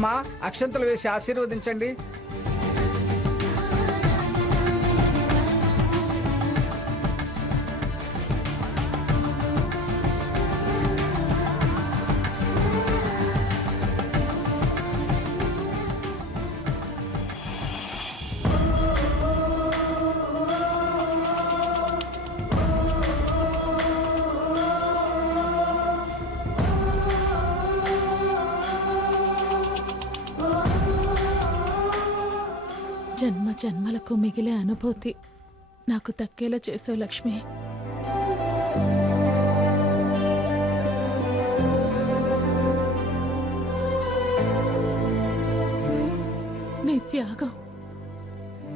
అమ్మా, అక్షంతలు వేసి ఆశీర్వదించండి. జన్మ జన్మలకు మిగిలే అనుభూతి నాకు దక్కేలా చేసావు లక్ష్మి. నీ త్యాగం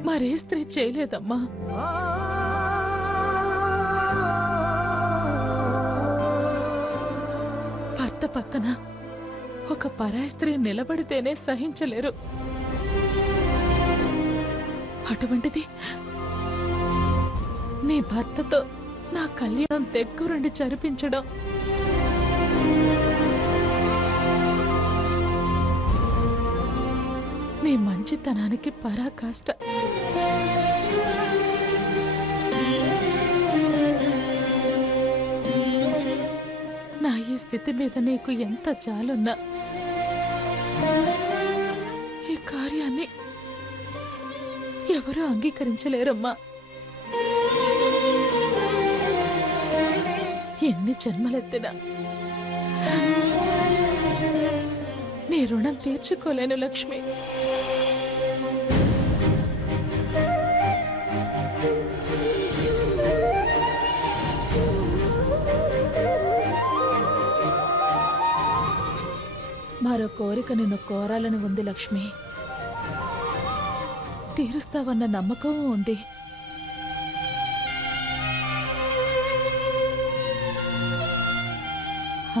మరే స్త్రీ చేయలేదమ్మా. భర్త పక్కన ఒక పరాయి స్త్రీ నిలబడితేనే సహించలేరు. అటువంటిది నీ భర్తతో నా కళ్యాణం దగ్గరుండి జరిపించడం నీ మంచితనానికి పరాకాష్ట. నా ఈ స్థితి మీద నీకు ఎంత జాలున్నా ఈ కార్యాన్ని ఎవరూ అంగీకరించలేరమ్మా. ఎన్ని జన్మలెత్తినా నీ రుణం తీర్చుకోలేను లక్ష్మి. మరో కోరిక నిన్ను కోరాలని ఉంది లక్ష్మి. తీరుస్తావన్న నమ్మకం ఉంది.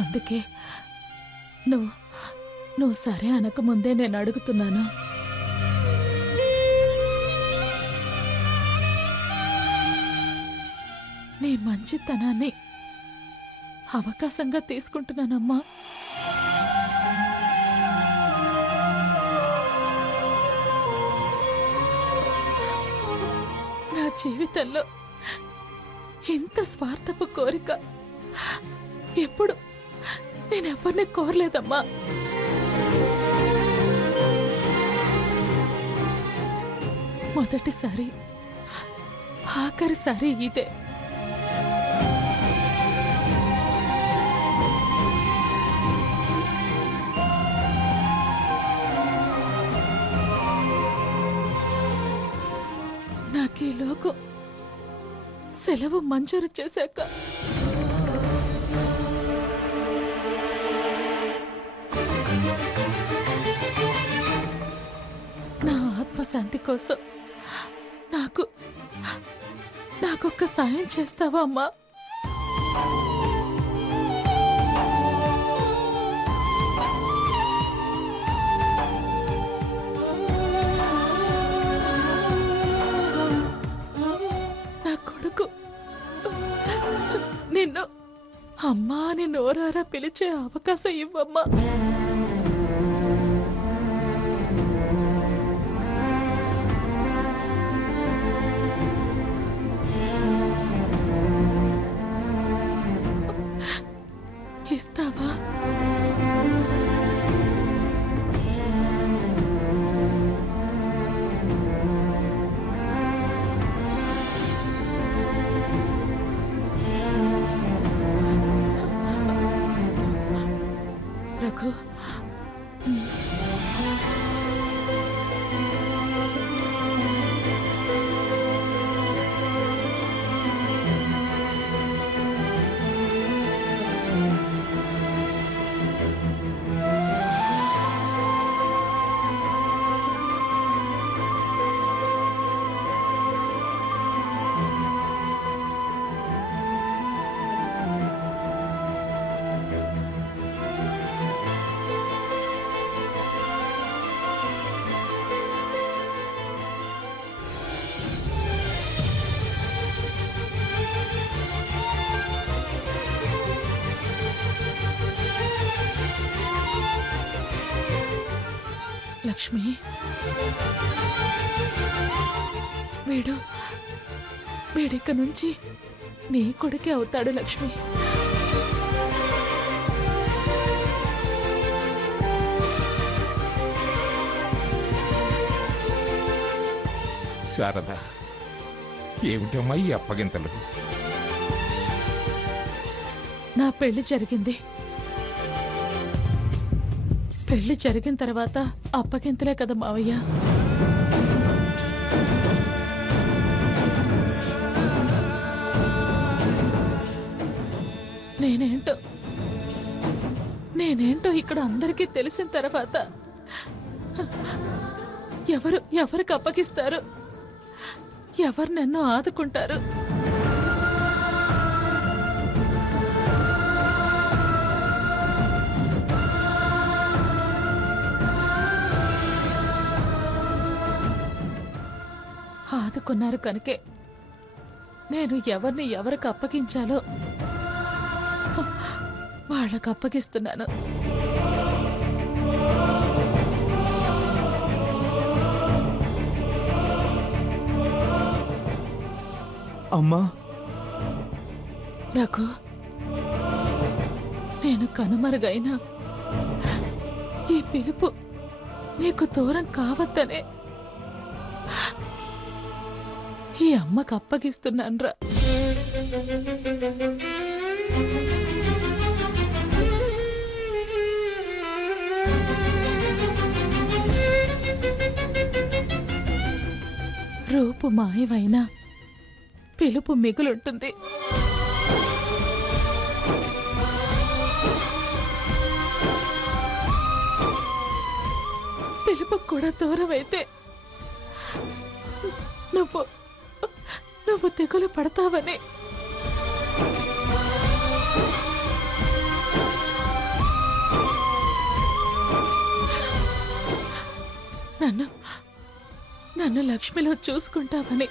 అందుకే నువ్వు సరే అనకముందే నేను అడుగుతున్నాను. నీ మంచితనాన్ని అవకాశంగా తీసుకుంటున్నానమ్మా. నా జీవితంలో ఇంత స్వార్థపు కోరిక ఎప్పుడు నేనెవరిని కోరలేదమ్మా. మొదటిసారి ఆఖరిసారి ఇదే. నాకు ఈ లోకం సెలవు మంజూరు చేశాక నా ఆత్మశాంతి కోసం నాకొక్క సాయం చేస్తావా అమ్మా? నా కొడుకు నిన్ను అమ్మా అని నోరారా పిలిచే అవకాశం ఇవ్వమ్మా. ఇస్తావా? రఘు, లక్ష్మి, వీడిక్క నుంచి నీ కొడుకే అవుతాడు లక్ష్మి. శారద, ఏమిటమ్మా ఈ అప్పగింతలు? నా పెళ్లి జరిగింది. పెళ్లి జరిగిన తర్వాత అప్పగింతలే కదా మావయ్య. నేనేంటో ఇక్కడ అందరికీ తెలిసిన తర్వాత ఎవరికి అప్పగిస్తారు? ఎవరు నన్ను ఆదుకుంటారు? ఆదుకున్నారు కనుకే నేను ఎవరికి అప్పగించాలో వాళ్ళకు అప్పగిస్తున్నాను. అమ్మా, రఘు, నేను కనుమరుగైనా ఈ పిలుపు నీకు దూరం కావద్దనే ఈ అమ్మకు అప్పగిస్తున్నాన్రా. రూపు మాయమైనా పిలుపు మిగులుంటుంది. పిలుపు కూడా దూరమైతే నువ్వు తెగులు పడతావని నన్ను లక్ష్మిలో చూసుకుంటావని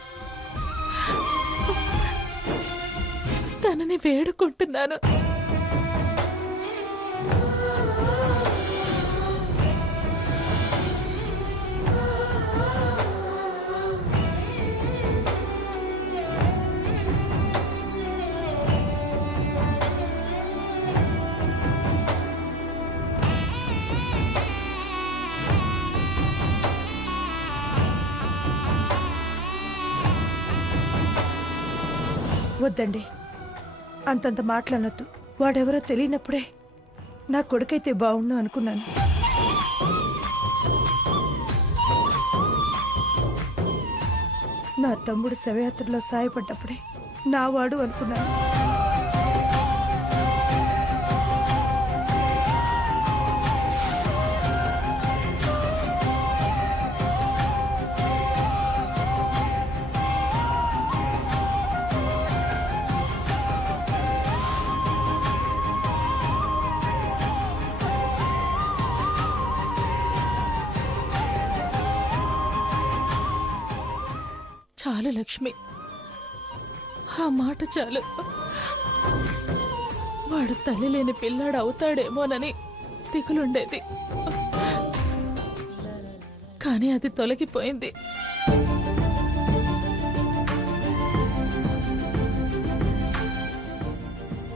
తనని వేడుకుంటున్నాను. వద్దండి, అంతంత మాటలనొద్దు. వాడెవరో తెలియనప్పుడే నా కొడుకైతే బాగుండు అనుకున్నాను. నా తమ్ముడు శవయాత్రలో సాయపడ్డప్పుడే నా వాడు అనుకున్నాను. చాలు లక్ష్మి, ఆ మాట చాలు. వాడు తల్లి లేని పిల్లాడు అవుతాడేమోనని దిగులుండేది, కానీ అది తొలగిపోయింది.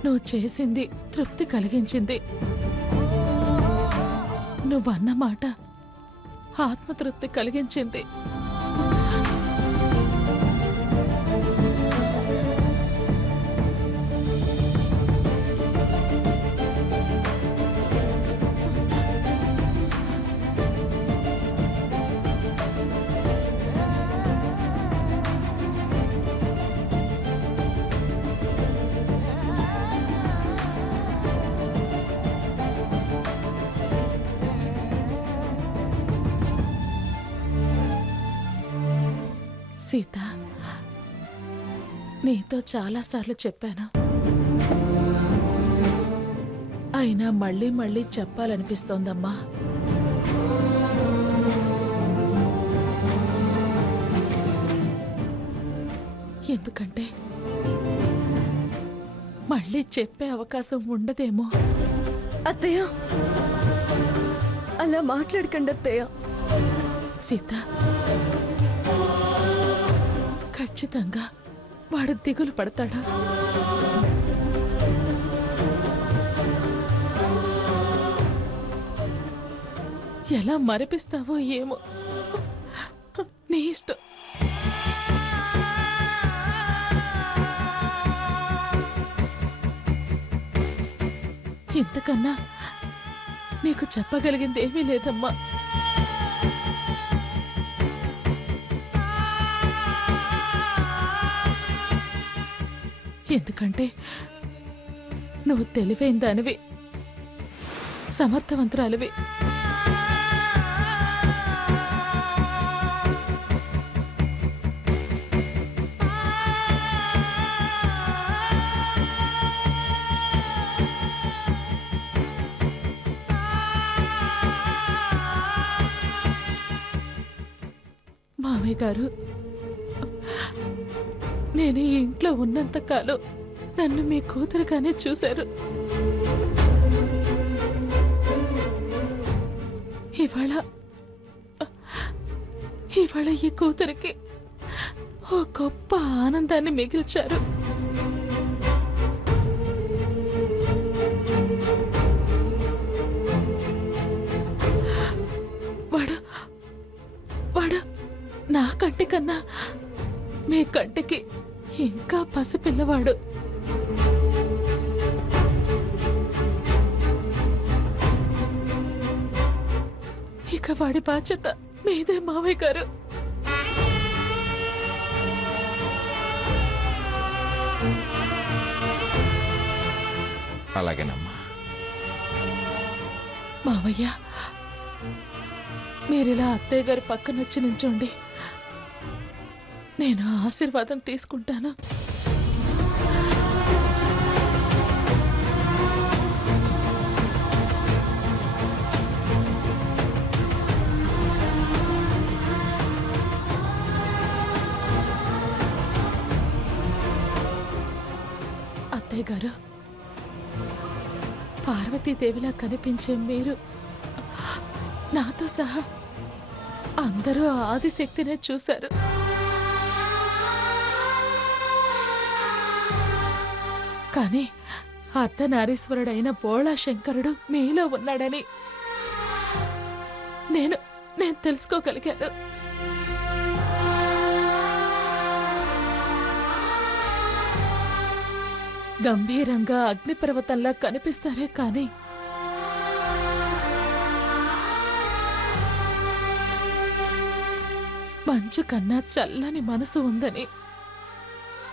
నువ్వు చేసింది తృప్తి కలిగించింది. నువ్వన్న మాట ఆత్మతృప్తి కలిగించింది. సీత, నీతో చాలాసార్లు చెప్పాను, అయినా మళ్ళీ మళ్ళీ చెప్పాలనిపిస్తోందమ్మా. ఎందుకంటే మళ్ళీ చెప్పే అవకాశం ఉండదేమో. అత్తయ్య, అలా మాట్లాడకండి అత్తయ్య. సీత, ఖచ్చితంగా వాడు దిగులు పడతాడా? ఎలా మరిపిస్తావో ఏమో, నీ ఇష్టం. ఇంతకన్నా నీకు చెప్పగలిగింది ఏమీ లేదమ్మా. ఎందుకంటే నువ్వు తెలివైన దానివి, సమర్థవంతురాలివి. మావయ్య గారు, నేను ఈ ఇంట్లో ఉన్నంతకాలం నన్ను మీ కూతురుగానే చూశారు. ఇవాళ ఈ కూతురికి ఓ గొప్ప ఆనందాన్ని మిగిల్చారు. వాడు నా కంటి కన్నా మీ కంటికి ఇంకా పసిపిల్లవాడు. ఇక వాడి బాధ్యత మీదే మావయ్య గారు. అలాగేనమ్మా. మావయ్య, మీరిలా అత్తయ్య గారి పక్కనొచ్చి నించోండి, నేను ఆశీర్వాదం తీసుకుంటాను. అత్తయ్య గారు, పార్వతీదేవిలా కనిపించే మీరు నాతో సహా అందరూ ఆదిశక్తినే చూశారు. కానీ అర్ధనారీశ్వరుడైన బోళా శంకరుడు మీలో ఉన్నాడని నేను తెలుసుకోగలిగాను. గంభీరంగా అగ్నిపర్వతంలా కనిపిస్తారే కానీ మంచు కన్నా చల్లని మనసు ఉందని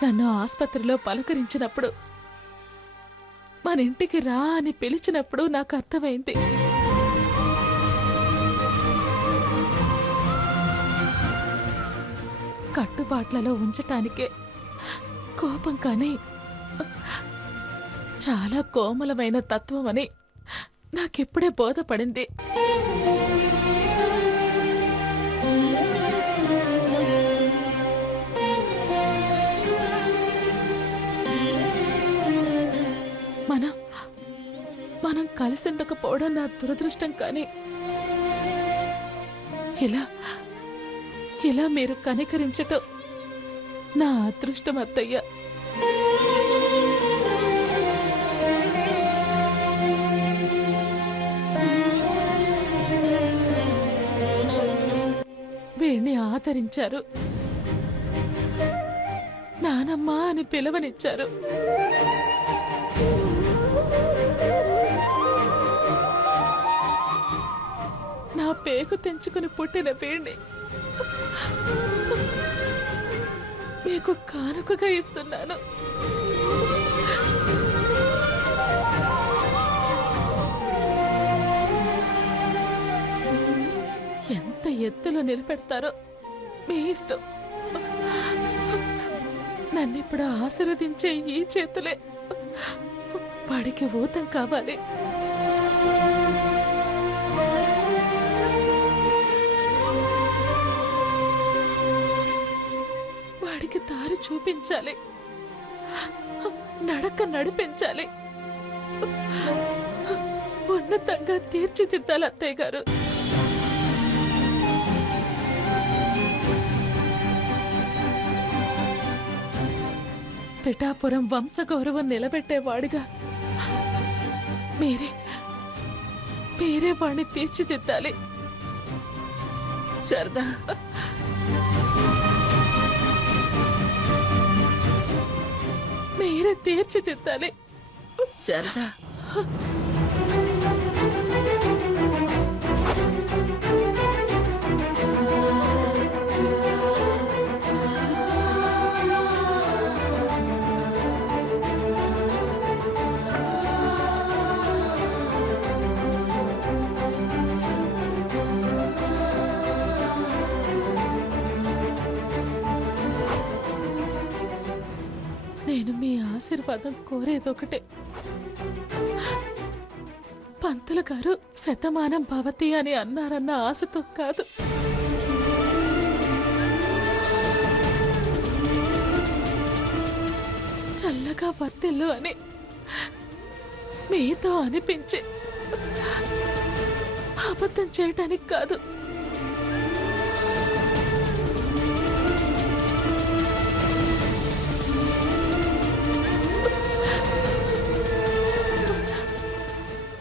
నన్ను ఆసుపత్రిలో పలకరించినప్పుడు, మన ఇంటికి రా అని పిలిచినప్పుడు నాకు అర్థమైంది. కట్టుబాట్లలో ఉంచటానికే కోపం కానీ చాలా కోమలమైన తత్వం అని నాకిప్పుడే బోధపడింది. మనం కలిసి ఉండకపోవడం నా దురదృష్టం, కానీ ఇలా మీరు కనికరించటం నా అదృష్టం అత్తయ్య. వీణ్ణి ఆదరించారు, నానమ్మ అని పిలవనిచ్చారు. నా పేగు తెంచుకుని పుట్టిన వీణ్ణి మీకు కానుకగా ఇస్తున్నాను. ఎంత ఎత్తులో నిలబెడతారో మీ ఇష్టం. నన్నిప్పుడు ఆశీర్వదించే ఈ చేతులే వాడికి ఊతం కావాలి. వాడికి దారి చూపించాలి, నడక నడిపించాలి, ఉన్నతంగా తీర్చిదిద్దాలి అత్తయ్య గారు. పిఠాపురం వంశగౌరవం నిలబెట్టేవాడిగా మీరే వాణ్ణి తీర్చిదిద్దాలి. శారదా, మీరే తీర్చిదిద్దాలి. శారదా, నేను మీ ఆశీర్వాదం కోరేదొకటే. పంతులు గారు శతమానం భవతి అని అన్నారన్న ఆశతో కాదు, చల్లగా వర్తిల్లు అని మీతో అనిపించి అబద్ధం చేయటానికి కాదు.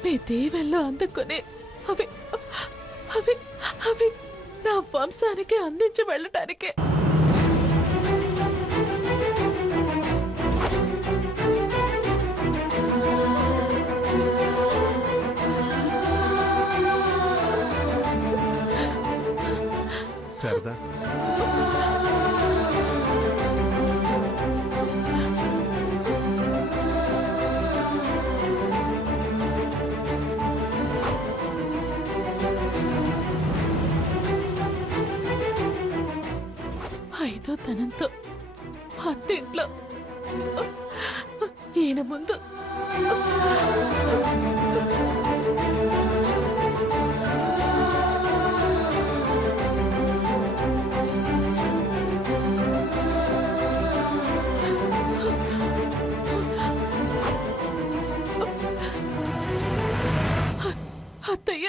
మీ దీవెల్లో అందుకుని అవి అవి అవి నా వంశానికి అందించి వెళ్ళటానికే. శారదా, ఐదో తనంతో అత్తింట్లో ఈయన ముందు అత్తయ్య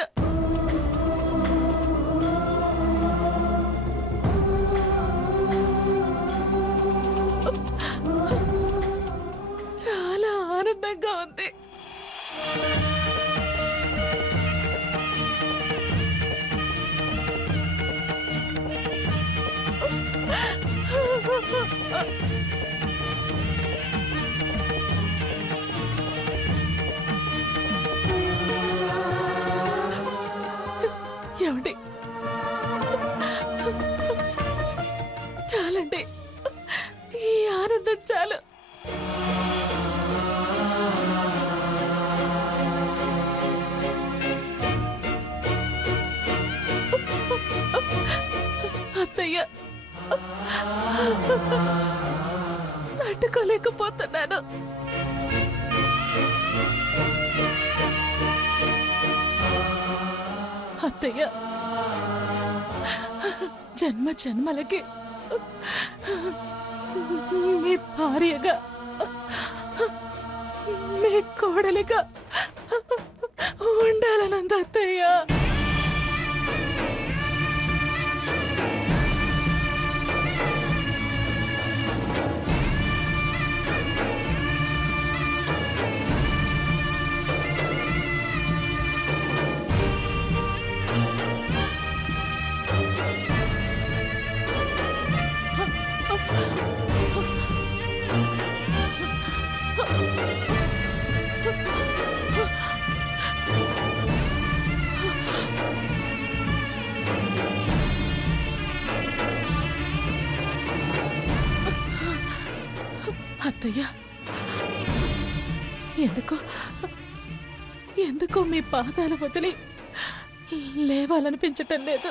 చాలా ఆనందంగా ఉంది. ఏమండి, చాలండి, ఈ ఆనందం చాలు. అత్తయ్య, తట్టుకోలేకపోతున్నాను. అత్తయ్య, జన్మ జన్మలకి మీ భార్యగా, మీ కోడలిగా ఉండాలనంది అత్తయ్య. అత్తయ్య, ఎందుకో మీ పాదాలు వదిలి లేవాలనిపించటం లేదు.